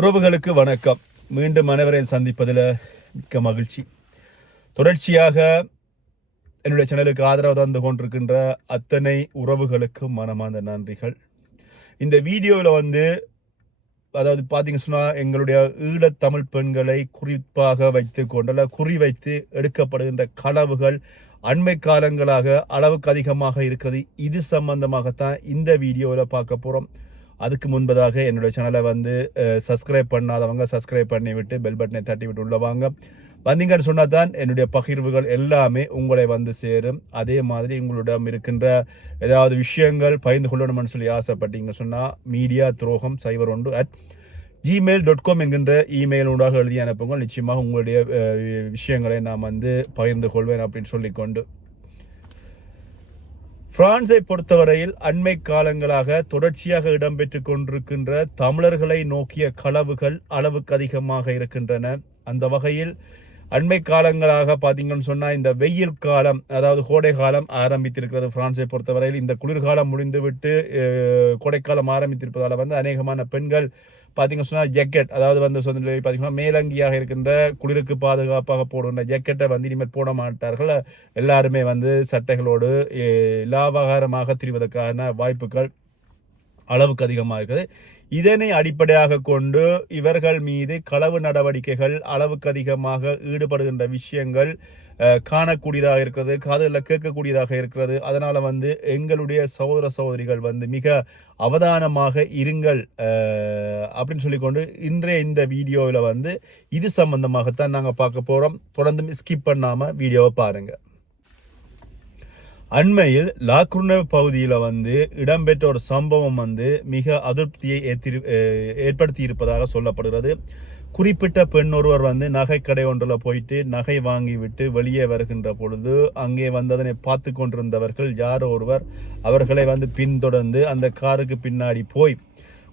உறவுகளுக்கு வணக்கம். மீண்டும் அனைவரையும் சந்திப்பதில் மிக்க மகிழ்ச்சி. தொடர்ச்சியாக என்னுடைய சேனலுக்கு ஆதரவு தந்து கொண்டிருக்கின்ற அத்தனை உறவுகளுக்கும் மனமார்ந்த நன்றிகள். இந்த வீடியோவில் அதாவது பார்த்தீங்க சொன்னால் எங்களுடைய ஈழத்தமிழ் பெண்களை குறிப்பாக வைத்து கொண்டு குறிவைத்து எடுக்கப்படுகின்ற களவுகள் அண்மை காலங்களாக அளவுக்கு அதிகமாக இருக்கிறது. இது சம்பந்தமாகத்தான் இந்த வீடியோவில் பார்க்க போகிறோம். அதுக்கு முன்பதாக என்னுடைய சேனலை சப்ஸ்கிரைப் பண்ணாதவங்க சப்ஸ்கிரைப் பண்ணி விட்டு பெல் பட்டனை தட்டி விட்டு உள்ள வந்தீங்கன்னு சொன்னால் தான் என்னுடைய பகிர்வுகள் எல்லாமே உங்களை சேரும். அதே மாதிரி உங்களிடம் இருக்கின்ற ஏதாவது விஷயங்கள் பகிர்ந்து கொள்ளணும்னு சொல்லி ஆசைப்பட்டீங்க சொன்னால் மீடியா துரோகம் 01@gmail.com என்கின்ற இமெயில் ஊடாக எழுதி அனுப்புங்கள். நிச்சயமாக உங்களுடைய விஷயங்களை நான் பகிர்ந்து கொள்வேன் அப்படின்னு சொல்லிக்கொண்டு, பிரான்ஸை பொறுத்தவரையில் அண்மை காலங்களாக தொடர்ச்சியாக இடம்பெற்று கொண்டிருக்கின்ற தமிழர்களை நோக்கிய களவுகள் அளவுக்கு அதிகமாக இருக்கின்றன. அந்த வகையில் அண்மை காலங்களாக பார்த்தீங்கன்னு சொன்னால் இந்த வெயில் காலம், அதாவது கோடை காலம் ஆரம்பித்திருக்கிறது. பிரான்ஸை பொறுத்தவரையில் இந்த குளிர்காலம் முடிந்துவிட்டு கோடைக்காலம் ஆரம்பித்திருப்பதால் அநேகமான பெண்கள் பார்த்தீங்கன்னு சொன்னால் ஜக்கெட், அதாவது பார்த்தீங்கன்னா மேலங்கியாக இருக்கின்ற குளிருக்கு பாதுகாப்பாக போடுகின்ற ஜக்கெட்டை இனிமேல் போட மாட்டார்கள். எல்லாருமே சட்டைகளோடு லாபகாரமாக திரிவதற்கான வாய்ப்புகள் அளவுக்கு அதிகமாக இருக்குது. இதனை அடிப்படையாக கொண்டு இவர்கள் மீது களவு நடவடிக்கைகள் அளவுக்கு அதிகமாக ஈடுபடுகின்ற விஷயங்கள் காணக்கூடியதாக இருக்கிறது, காதுகளில் கேட்கக்கூடியதாக இருக்கிறது. அதனால் எங்களுடைய சகோதர சகோதரிகள் மிக அவதானமாக இருங்கள் அப்படின்னு சொல்லிக்கொண்டு இன்றைய இந்த வீடியோவில் இது சம்பந்தமாகத்தான் நாங்கள் பார்க்க போகிறோம். தொடர்ந்து ஸ்கிப் பண்ணாமல் வீடியோவை பாருங்கள். அண்மையில் லாக்ருனேவ் பகுதியில் இடம்பெற்ற ஒரு சம்பவம் மிக அதிருப்தியை ஏற்படுத்தி இருப்பதாக சொல்லப்படுகிறது. குறிப்பிட்ட பெண் ஒருவர் நகை கடை ஒன்றில் போயிட்டு நகை வாங்கிவிட்டு வெளியே வருகின்ற பொழுது அங்கே அதனை பார்த்து கொண்டிருந்தவர்கள் யாரோ ஒருவர் அவர்களை பின்தொடர்ந்து அந்த காருக்கு பின்னாடி போய்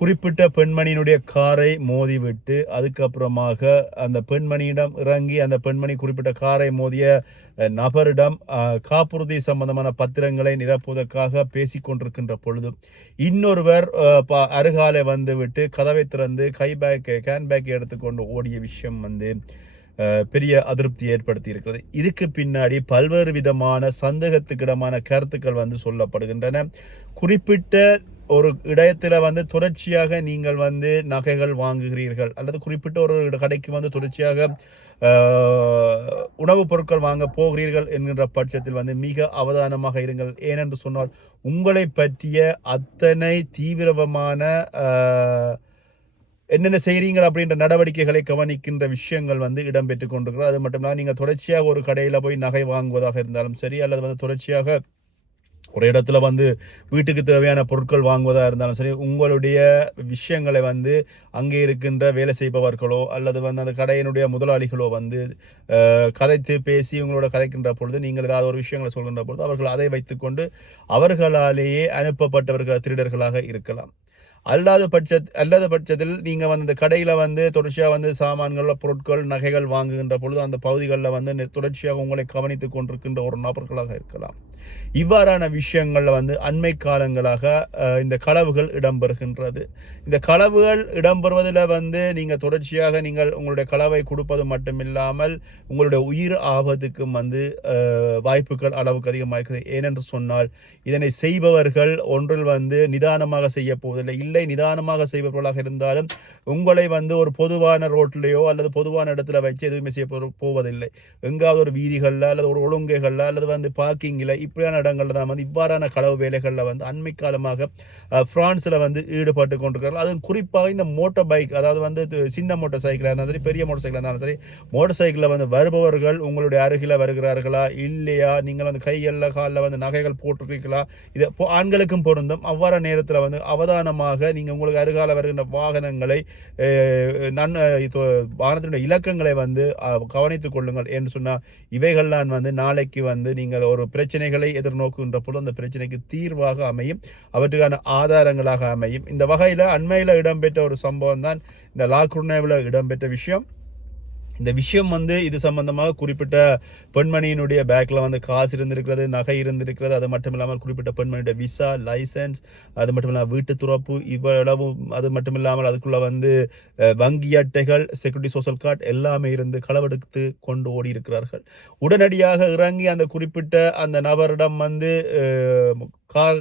குறிப்பிட்ட பெண்மணியினுடைய காரை மோதிவிட்டு அதுக்கப்புறமாக அந்த பெண்மணியிடம் இறங்கி அந்த பெண்மணி குறிப்பிட்ட காரை மோதிய நபரிடம் காப்புறுதி சம்பந்தமான பத்திரங்களை நிரப்புவதற்காக பேசி கொண்டிருக்கின்ற பொழுது இன்னொருவர் அருகாலை விட்டு கதவை திறந்து கேன்பேக் எடுத்துக்கொண்டு ஓடிய விஷயம் பெரிய அதிருப்தி ஏற்படுத்தி இருக்கிறது. இதுக்கு பின்னாடி பல்வேறு விதமான சந்தேகத்துக்கிடமான கருத்துக்கள் சொல்லப்படுகின்றன. குறிப்பிட்ட ஒரு இடத்துல தொடர்ச்சியாக நீங்கள் நகைகள் வாங்குகிறீர்கள் அல்லது குறிப்பிட்ட ஒரு கடைக்கு தொடர்ச்சியாக உணவுப் பொருட்கள் வாங்க போகிறீர்கள் என்கின்ற பட்சத்தில் மிக அவதானமாக இருங்கள். ஏனென்று சொன்னால் உங்களை பற்றிய அத்தனை தீவிரமான என்னென்ன செய்கிறீங்கள் அப்படின்ற நடவடிக்கைகளை கவனிக்கின்ற விஷயங்கள் இடம்பெற்று கொண்டிருக்கிறது. அது மட்டும் இல்லாமல் நீங்கள் தொடர்ச்சியாக ஒரு கடையில் போய் நகை வாங்குவதாக இருந்தாலும் சரி, அல்லது தொடர்ச்சியாக ஒரு இடத்துல வீட்டுக்கு தேவையான பொருட்கள் வாங்குவதாக இருந்தாலும் சரி, உங்களுடைய விஷயங்களை அங்கே இருக்கின்ற வேலை செய்பவர்களோ அல்லது அந்த கடையினுடைய முதலாளிகளோ கதைத்து பேசி உங்களோட கதைக்கின்ற பொழுது நீங்கள் ஏதாவது ஒரு விஷயங்களை சொல்கின்ற பொழுது அவர்கள் அதை வைத்துக்கொண்டு அவர்களாலேயே அனுப்பப்பட்டவர்கள் திருடர்களாக இருக்கலாம். அல்லாத பட்சத்தில் நீங்கள் அந்த கடையில் தொடர்ச்சியாக சாமான்கள் பொருட்கள் நகைகள் வாங்குகின்ற பொழுது அந்த பகுதிகளில் தொடர்ச்சியாக உங்களை கவனித்துக் கொண்டிருக்கின்ற ஒரு நபர்களாக இருக்கலாம். இவ்வாறான விஷயங்களில் அண்மை காலங்களாக இந்த களவுகள் இடம்பெறுகின்றது. இந்த களவுகள் இடம்பெறுவதில் நீங்கள் தொடர்ச்சியாக நீங்கள் உங்களுடைய களவை கொடுப்பது மட்டுமில்லாமல் உங்களுடைய உயிர் ஆபத்துக்கும் வாய்ப்புகள் அளவுக்கு அதிகமாக இருக்குது. ஏனென்று சொன்னால் இதனை செய்பவர்கள் ஒன்றில் நிதானமாக செய்ய போவதில்லை. இல்லை, நிதானமாக செய்பவர்களாக இருந்தாலும் உங்களை ஒரு பொதுவான ரோட்லேயோ அல்லது பொதுவான இடத்துல வச்சு எதுவுமே செய்ய போவதில்லை. எங்காவது ஒரு வீதிகளில் அல்லது ஒரு ஒழுங்கைகளில் அல்லது பார்க்கிங்கில் இப்படியான இடங்கள்ல தான் இவ்வாறான களவு வேலைகளில் அண்மை காலமாக பிரான்ஸில் ஈடுபட்டு கொண்டிருக்கிறார்கள். அதுவும் குறிப்பாக இந்த மோட்டார் பைக், அதாவது சின்ன மோட்டார் சைக்கிளாக இருந்தாலும் சரி, பெரிய மோட்டார் சைக்கிளாக இருந்தாலும் சரி, மோட்டார் சைக்கிளில் வருபவர்கள் உங்களுடைய அருகில் வருகிறார்களா இல்லையா, நீங்கள் கைகளில் காலில் நகைகள் போட்டிருக்கீங்களா, இது ஆண்களுக்கும் பொருந்தும். அவ்வாறான நேரத்தில் அவதானமாக நீங்கள் உங்களுக்கு அருகால வருகின்ற வாகனங்களை வாகனத்தினுடைய இலக்கங்களை கவனித்துக் கொள்ளுங்கள் என்று சொன்னால் இவைகள்லாம் நாளைக்கு நீங்கள் ஒரு பிரச்சனைகளை எதிர்நோக்குகின்ற பொழுது அந்த பிரச்சனைக்கு தீர்வாக அமையும், அவற்றுக்கான ஆதாரங்களாக அமையும். இந்த வகையில் அண்மையில் இடம்பெற்ற ஒரு சம்பவம் தான் இந்த லாக்ருனேவில் இடம்பெற்ற விஷயம். இந்த விஷயம் வந்து இது சம்பந்தமாக குறிப்பிட்ட பெண்மணியினுடைய பேக்கில் வந்து காசு இருந்திருக்கிறது, நகை இருந்திருக்கிறது. அது மட்டும் இல்லாமல் குறிப்பிட்ட பெண்மணியுடைய விசா, லைசன்ஸ், அது மட்டும் இல்லாமல் வீட்டு துறப்பு இவ்வளவும், அது மட்டும் இல்லாமல் அதுக்குள்ளே வந்து வங்கி அட்டைகள், செக்யூரிட்டி சோஷியல் கார்டு எல்லாமே இருந்து களவெடுத்து கொண்டு ஓடி இருக்கிறார்கள். உடனடியாக இறங்கி அந்த குறிப்பிட்ட அந்த நபரிடம் வந்து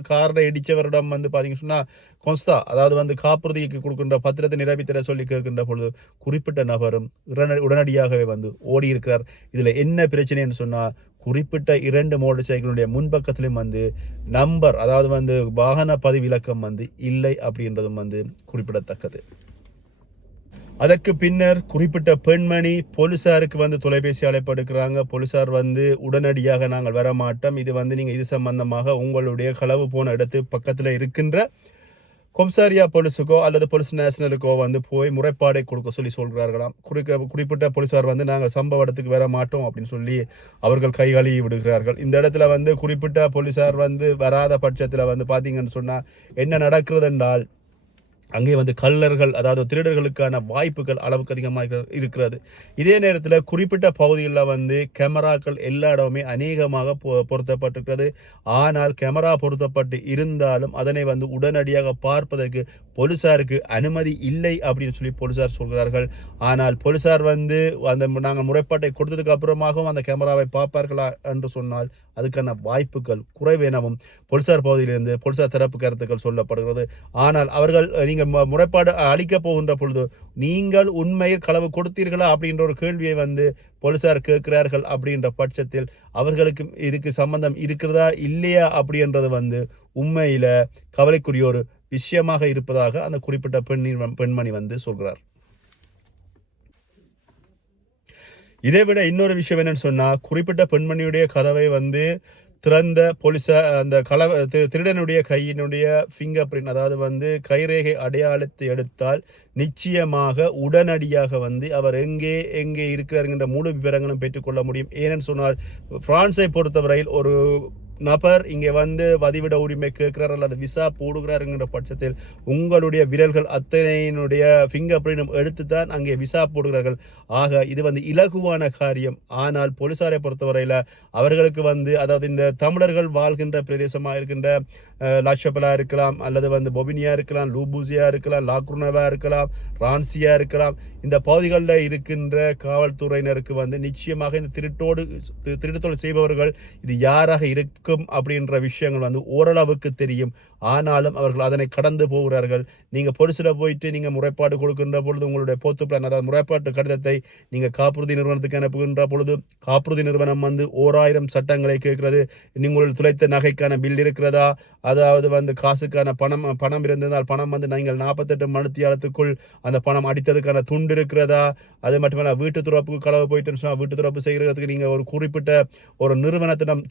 காரை இடித்தவரிடம் வந்து பார்த்தீங்கன்னு சொன்னால் கொன்ஸ்தா, அதாவது வந்து காப்புறுதிக்கு கொடுக்கின்ற பத்திரத்தை நிரூபித்தர சொல்லி கேட்கின்ற பொழுது குறிப்பிட்ட நபரும் உடனடியாகவே வந்து ஓடி இருக்கிறார். இதில் என்ன பிரச்சனைன்னு சொன்னால் குறிப்பிட்ட 2 மோட்டார் சைக்கிளுடைய முன்பக்கத்திலும் வந்து நம்பர், அதாவது வந்து வாகன பதிவிலக்கம் வந்து இல்லை அப்படின்றதும் வந்து குறிப்பிடத்தக்கது. அதற்கு பின்னர் குறிப்பிட்ட பெண்மணி போலீசாருக்கு வந்து தொலைபேசி அழைப்பு எடுக்கிறாங்க. போலீசார் வந்து உடனடியாக நாங்கள் வரமாட்டோம், இது வந்து நீங்கள் இது சம்பந்தமாக உங்களுடைய களவு போன இடத்து பக்கத்தில் இருக்கின்ற கொம்சாரியா போலீஸுக்கோ அல்லது போலீஸ் நேஷனலுக்கோ வந்து போய் முறைப்பாடை கொடுக்க சொல்லி சொல்கிறார்களாம். குறிப்பிட்ட போலீஸார் வந்து நாங்கள் சம்பவ இடத்துக்கு வர மாட்டோம் அப்படின்னு சொல்லி அவர்கள் கைகாலி விடுகிறார்கள். இந்த இடத்துல வந்து குறிப்பிட்ட போலீஸார் வந்து வராத பட்சத்தில் வந்து பார்த்தீங்கன்னு சொன்னால் என்ன நடக்கிறது என்றால் அங்கே வந்து கள்ளர்கள், அதாவது திருடர்களுக்கான வாய்ப்புகள் அளவுக்கு அதிகமாக இருக்கிறது. இதே நேரத்தில் குறிப்பிட்ட பகுதிகளில் வந்து கேமராக்கள் எல்லா இடமுமே அநேகமாக பொருத்தப்பட்டிருக்கிறது. ஆனால் கேமரா பொருத்தப்பட்டு இருந்தாலும் அதனை வந்து உடனடியாக பார்ப்பதற்கு போலீசாருக்கு அனுமதி இல்லை அப்படின்னு சொல்லி போலீசார் சொல்கிறார்கள். ஆனால் போலீசார் வந்து அந்த நாங்கள் முறைப்பாட்டை கொடுத்ததுக்கு அப்புறமாகவும் அந்த கேமராவை பார்ப்பார்களா என்று சொன்னால் அதுக்கான வாய்ப்புகள் குறைவெனவும் போலீசார் பகுதியிலிருந்து போலீசார் தரப்பு கருத்துக்கள் சொல்லப்படுகிறது. ஆனால் அவர்கள் நீங்கள் முறைப்பாடு அளிக்க போகின்ற பொழுது நீங்கள் உண்மையில் களவு கொடுத்தீர்களா அப்படின்ற ஒரு கேள்வியை வந்து போலீசார் கேட்கிறார்கள். அப்படின்ற பட்சத்தில் அவர்களுக்கு இதுக்கு சம்பந்தம் இருக்கிறதா இல்லையா அப்படின்றது வந்து உண்மையில கவலைக்குரிய ஒரு விஷயமாக இருப்பதாக அந்த குறிப்பிட்ட பெண்மணி வந்து சொல்கிறார். இதை விட இன்னொரு விஷயம் என்னன்னு சொன்னால் குறிப்பிட்ட பெண்மணியுடைய கதவை வந்து திறந்த போலீஸார் அந்த திருடனுடைய கையினுடைய ஃபிங்கர் பிரிண்ட், அதாவது வந்து கைரேகை அடையாளத்தை எடுத்தால் நிச்சயமாக உடனடியாக வந்து அவர் எங்கே இருக்கிறாருங்கிற முழு விவரங்களும் பெற்றுக்கொள்ள முடியும். ஏனென்னு சொன்னால் பிரான்ஸை பொறுத்தவரையில் ஒரு நபர் இங்கே வந்து வதிவிட உரிமை கேட்கிறார் அல்லது விசா போடுகிறாருங்கிற பட்சத்தில் உங்களுடைய விரல்கள் அத்தனையினுடைய ஃபிங்கர் பிரிண்டும் எடுத்து தான் அங்கே விசா போடுகிறார்கள். ஆக இது வந்து இலகுவான காரியம். ஆனால் போலீசாரை பொறுத்தவரையில் அவர்களுக்கு வந்து, அதாவது இந்த தமிழர்கள் வாழ்கின்ற பிரதேசமாக இருக்கின்ற லாஷபலா இருக்கலாம், அல்லது வந்து பொபினியா இருக்கலாம், லூபூசியா இருக்கலாம், லாக்ருனவா இருக்கலாம், ரான்சியா இருக்கலாம், இந்த பகுதிகளில் இருக்கின்ற காவல்துறையினருக்கு வந்து நிச்சயமாக இந்த திருட்டோடு செய்பவர்கள் இது யாராக இருக்கும் அப்படின்ற விஷயங்கள் வந்து ஓரளவுக்கு தெரியும். ஆனாலும் அவர்கள் அதனை கடந்து போகிறார்கள். நீங்கள் போலீஸில் போயிட்டு நீங்கள் முறைப்பாடு கொடுக்கின்ற பொழுது உங்களுடைய போத்து பிளான், அதாவது முறைப்பாட்டு கடிதத்தை நீங்கள் காப்புறுதி நிறுவனத்துக்கு அனுப்புகின்ற பொழுது காப்புறுதி நிறுவனம் வந்து 1000 சட்டங்களை கேட்கிறது. நீங்கள் துளைத்த நகைக்கான பில் இருக்கிறதா, அதாவது வந்து காசுக்கான பணம் இருந்ததால் பணம் வந்து நீங்கள் 48 மணித்தியாலத்துக்குள் அந்த பணம் அடித்ததுக்கான துண்டு இருக்கிறதா, அது மட்டுமல்ல வீட்டு துறப்புக்கு களவு போயிட்டுன்னு சொன்னால் வீட்டு துறப்பு செய்கிறதுக்கு நீங்கள் ஒரு குறிப்பிட்ட ஒரு நிறுவனத்திடம்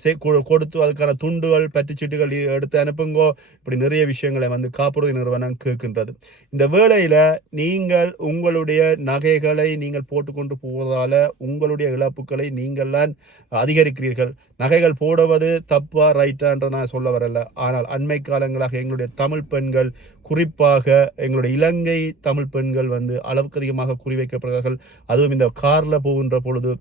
கொடுத்து அதுக்கான துண்டுகள் பற்றுச்சீட்டுகள் எடுத்து அனுப்புங்கோ. இப்படி நிறைய விஷயங்களை வந்து காப்புறுதி நிறுவனம் கேட்கின்றது. இந்த வேளையில் நீங்கள் உங்களுடைய நகைகளை நீங்கள் போட்டுக்கொண்டு போவதால உங்களுடைய இழப்புகளை நீங்கள் தான் அதிகரிக்கிறீர்கள். நகைகள் போடுவது தப்பா ரைட்டா என்று நான் சொல்ல வரல. ஆனால் அண்மை காலங்களாக எங்களுடைய தமிழ் பெண்கள், குறிப்பாக எங்களுடைய இலங்கை தமிழ் பெண்கள் வந்து அளவுக்கு அதிகமாக குறிவைக்கப்படுகிறார்கள். அதுவும் இந்த காரில் போகின்ற பொழுது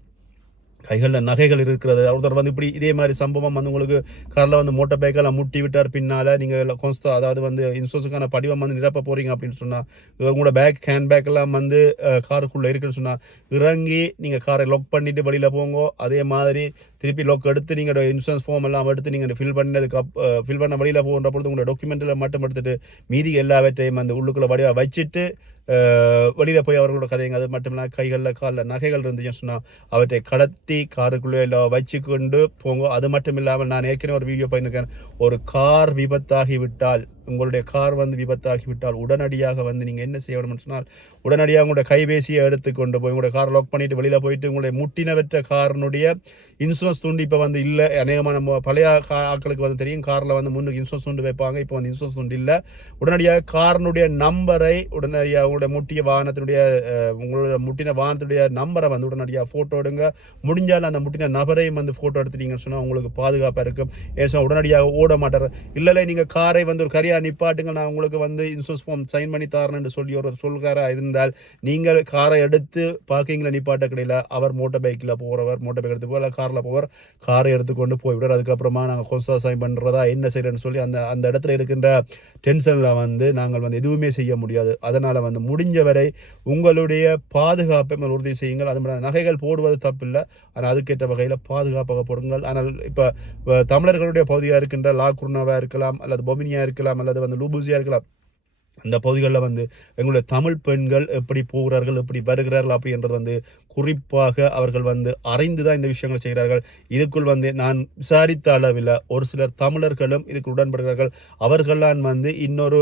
கைகளில் நகைகள் இருக்கிறது. ஒருத்தர் வந்து இப்படி இதே மாதிரி சம்பவம் வந்து உங்களுக்கு காரில் வந்து மோட்டார் பைக்கெல்லாம் முட்டி விட்டார் பின்னால் நீங்கள் கொன்ஸ்தா, அதாவது வந்து இன்சூரன்ஸுக்கான படிவம் வந்து நிரப்ப போகிறீங்க அப்படின்னு சொன்னால் உங்களோட ஹேண்ட் பேக் எல்லாம் வந்து காருக்குள்ளே இருக்குன்னு சொன்னால் இறங்கி நீங்கள் காரை லாக் பண்ணிவிட்டு வெளியில் போங்க. அதே மாதிரி திருப்பி லாக் எடுத்து நீங்கள் இன்சூரன்ஸ் ஃபார்ம் எல்லாம் எடுத்து நீங்கள் ஃபில் பண்ண வெளியில் போகின்ற பொழுது உங்களோட டாக்குமெண்ட்டில் மட்டும் எடுத்துட்டு மீதி எல்லாவற்றையும் அந்த உள்ளுக்குள்ளே வடிவாக வச்சுட்டு வெளியில் போய் அவர்களோட கதைங்க. அது மட்டும் இல்லாமல் கைகளில் காலில் நகைகள் இருந்துச்சுன்னு சொன்னால் அவற்றை கடத்தி காருக்குள்ளே எல்லாம் வச்சு கொண்டு போங்க. அது மட்டும் இல்லாமல் நான் ஏற்கனவே ஒரு வீடியோ பண்ணியிருக்கேன், ஒரு கார் விபத்தாகிவிட்டால், உங்களுடைய கார் வந்து விபத்தாகிவிட்டால் உடனடியாக வந்து நீங்கள் என்ன செய்யணும்னு சொன்னால் உடனடியாக உங்களுடைய கைபேசியை எடுத்துக்கொண்டு போய் உங்களுடைய கார் லாக் பண்ணிவிட்டு வெளியில் போயிட்டு உங்களுடைய முட்டினவற்ற காரனுடைய இன்சூரன்ஸ் துண்டு இப்போ வந்து இல்லை. அநேகமாக நம்ம பழைய ஆட்களுக்கு வந்து தெரியும், காரில் வந்து முன்னுக்கு இன்சூரன்ஸ் துண்டு வைப்பாங்க. இப்போ வந்து இன்சூரன்ஸ் துண்டு இல்லை. உடனடியாக காரனுடைய நம்பரை உடனடியாக உங்களுடைய உங்களுடைய முட்டின வாகனத்துடைய நம்பரை வந்து உடனடியாக ஃபோட்டோ எடுங்க. முடிஞ்சால் அந்த முட்டின நபரையும் வந்து ஃபோட்டோ எடுத்துட்டீங்கன்னு சொன்னால் உங்களுக்கு பாதுகாப்பாக இருக்கும். ஏன் சொன்னால் உடனடியாக ஓட மாட்டார். இல்லை நீங்கள் காரை வந்து ஒரு இல்லையா நிப்பாட்டுங்க, நான் உங்களுக்கு வந்து இன்சூரன்ஸ் ஃபார்ம் சைன் பண்ணி தரேன்னு சொல்லி ஒரு சொல்கிறாரா இருந்தால் நீங்கள் காரை எடுத்து பார்க்கிங்கில் நிப்பாட்ட கிடையில அவர் மோட்டர் பைக்கில் போகிறவர் மோட்டர் பைக் எடுத்து போய் காரில் போவார், காரை எடுத்துக்கொண்டு போய்விடுவார். அதுக்கப்புறமா நாங்கள் கொஸ்டா சைன் பண்ணுறதா என்ன செய்யறேன்னு சொல்லி அந்த அந்த இடத்துல இருக்கின்ற டென்ஷனில் வந்து நாங்கள் வந்து எதுவுமே செய்ய முடியாது. அதனால் வந்து முடிஞ்ச வரை உங்களுடைய பாதுகாப்பை உறுதி செய்யுங்கள். அது மாதிரி நகைகள் போடுவது தப்பில்லை, ஆனால் அதுக்கேற்ற வகையில் பாதுகாப்பாக போடுங்கள். ஆனால் இப்போ தமிழர்களுடைய பகுதியாக இருக்கின்ற லாக்குர்னாவாக இருக்கலாம், அல்லது பொமினியாக இருக்கலாம், அல்லது வந்து லூபூசியாக இருக்கலாம், அந்த பகுதிகளில் வந்து எங்களுடைய தமிழ் பெண்கள் எப்படி போகிறார்கள் எப்படி வருகிறார்கள் அப்படின்றது வந்து குறிப்பாக அவர்கள் வந்து அறிந்து தான் இந்த விஷயங்கள் செய்கிறார்கள். இதுக்குள் வந்து நான் விசாரித்த அளவில் ஒரு சிலர் தமிழர்களும் இதுக்கு உடன்படுகிறார்கள். அவர்களான் வந்து இன்னொரு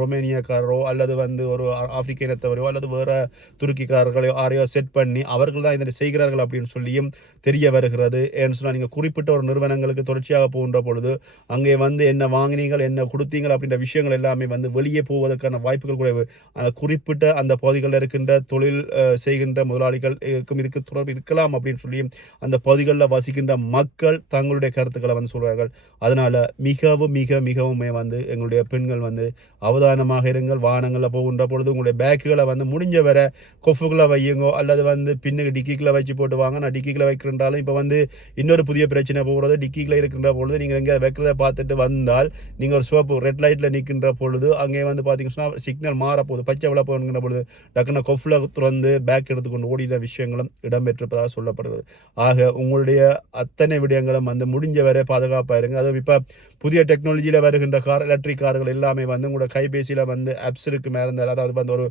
ரொமேனியக்காரரோ அல்லது வந்து ஒரு ஆப்பிரிக்க இனத்தவரோ அல்லது வேறு துருக்கிக்காரர்களோ ஆரையோ செட் பண்ணி அவர்கள் தான் இதனை செய்கிறார்கள் அப்படின்னு சொல்லியும் தெரிய வருகிறது. ஏன்னு சொன்னால் நீங்கள் குறிப்பிட்ட ஒரு நிறுவனங்களுக்கு தொடர்ச்சியாக போகின்ற பொழுது அங்கே வந்து என்ன வாங்கினீங்கள் என்ன கொடுத்தீங்கள் அப்படின்ற விஷயங்கள் எல்லாமே வந்து வெளியே போவதற்கான வாய்ப்புகள் குறைவு. ஆனால் குறிப்பிட்ட அந்த பகுதிகளில் இருக்கின்ற தொழில் செய்கின்ற முதலாளிகள் இதுக்கு தொடர்பு இருக்கலாம் அப்படின்னு சொல்லி அந்த பகுதிகளில் வசிக்கின்ற மக்கள் தங்களுடைய கருத்துக்களை வந்து சொல்வார்கள். அதனால மிகவும் மிகவும் வந்து எங்களுடைய பெண்கள் வந்து அவதானமாக இருங்கள். வாகனங்களில் போகின்ற பொழுது உங்களுடைய பேக்குகளை வந்து முடிஞ்ச வர கொஃபுகளை வையுங்கோ, அல்லது வந்து பின்னுக்கு டிக்கிகளை வச்சு போட்டு வாங்க. நான் டிக்கிகளை வைக்கின்றாலும் இப்போ வந்து இன்னொரு புதிய பிரச்சனை போகிறது. டிக்கிகளை இருக்கின்ற பொழுது நீங்கள் எங்கே வைக்கிறத பார்த்துட்டு வந்தால் நீங்கள் ஒரு சோப்பு ரெட் லைட்டில் நிற்கின்ற பொழுது அங்கே வந்து பார்த்தீங்கன்னா சிக்னல் மாறப்போகுது, பச்சை விழா போகின்ற பொழுது டக்குன்னு கொஃபில் திறந்து பேக் எடுத்துக்கொண்டு ஓடின விஷயங்களும் இடம்பெற்றிருப்பதாக சொல்லப்படுகிறது. ஆக உங்களுடைய அத்தனை விடயங்களும் வந்து முடிஞ்ச வரை பாதுகாப்பாக இருங்க. அதுவும் இப்போ புதிய டெக்னாலஜியில் வருகின்ற கார் எலக்ட்ரிக் கார்கள் எல்லாமே வந்து உங்களோட கைபேசியில் வந்து ஆப்ஸ் இருக்கு மேலே இருந்தால், அதாவது வந்து ஒரு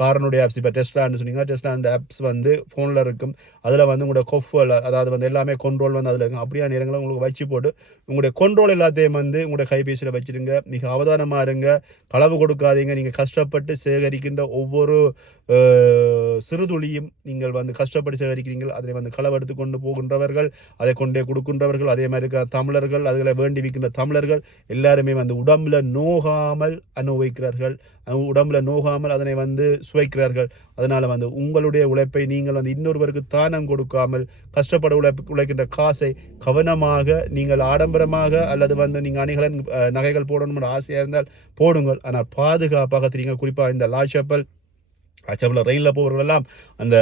காரனுடைய ஆப்ஸ் இப்போ டெஸ்லான்னு சொன்னீங்கன்னா டெஸ்லா அந்த ஆப்ஸ் வந்து ஃபோனில் இருக்கும். அதில் வந்து உங்களோட கொஃபில் அதாவது வந்து எல்லாமே கண்ட்ரோல் வந்து அதில் இருக்கும். அப்படியான நேரங்களை உங்களுக்கு வச்சு போட்டு உங்களுடைய கண்ட்ரோல் எல்லாத்தையும் வந்து உங்களுடைய கைபேசியில் வச்சுடுங்க. மிக அவதானமாக இருங்க, களவு கொடுக்காதீங்க. நீங்கள் கஷ்டப்பட்டு சேகரிக்கின்ற ஒவ்வொரு சிறுதுளியும் நீங்கள் வந்து கஷ்டப்பட்டு சேகரிக்கிறீர்கள், அதை வந்து களவெடுத்து கொண்டு போகின்றவர்கள், அதை கொண்டே கொடுக்கின்றவர்கள், அதே மாதிரி இருக்கிற தமிழர்கள், அதில் வேண்டி வைக்கின்ற தமிழர்கள் எல்லாருமே வந்து உடம்புல நோகாமல் அனுபவிக்கிறார்கள், உடம்புல நோகாமல் அதனை வந்து சுவைக்கிறார்கள். அதனால் வந்து உங்களுடைய உழைப்பை நீங்கள் வந்து இன்னொருவருக்கு தானம் கொடுக்காமல் கஷ்டப்பட உழைக்கின்ற காசை கவனமாக நீங்கள் ஆடம்பரமாக அல்லது வந்து நீங்கள் அணிகளின் நகைகள் போடணும்னு ஆசையாக இருந்தால் போடுங்கள். ஆனால் பாதுகாப்பாக தெரியுங்கள். குறிப்பாக இந்த லாச்சப்பல் ரயிலில் போகிறவர்களெல்லாம் அந்த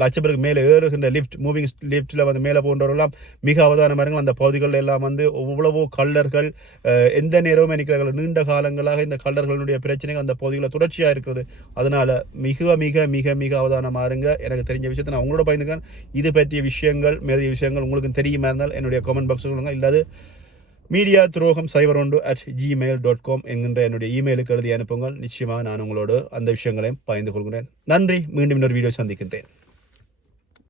லட்சப்பலுக்கு மேலே ஏறுகின்ற லிஃப்ட் மூவிங் லிஃப்ட்டில் வந்து மேலே போன்றவர்களெல்லாம் மிக அவதானமாக இருங்கள். அந்த பகுதிகளில் எல்லாம் வந்து எவ்வளவோ கள்ளர்கள் எந்த நேரமும் நிற்கிறார்கள். நீண்ட காலங்களாக இந்த கள்ளர்களுடைய பிரச்சனைகள் அந்த பகுதிகளில் தொடர்ச்சியாக இருக்கிறது. அதனால் மிக அவதானமாக இருங்க. எனக்கு தெரிஞ்ச விஷயத்தை நான் உங்களோட பயந்துக்கிறேன். இது பற்றிய விஷயங்கள் மேலே விஷயங்கள் உங்களுக்கு தெரியுமா இருந்தால் என்னுடைய கமெண்ட் பாக்ஸ் சொல்லுங்கள். இல்லாது மீடியா துரோகம் 01@gmail.com என்கின்ற என்னுடைய இமெயிலுக்கு எழுதி அனுப்புங்கள். நிச்சயமாக நான் உங்களோடு அந்த விஷயங்களையும் பகிர்ந்து கொள்கிறேன். நன்றி. மீண்டும் இன்னொரு வீடியோ சந்திக்கின்றேன்.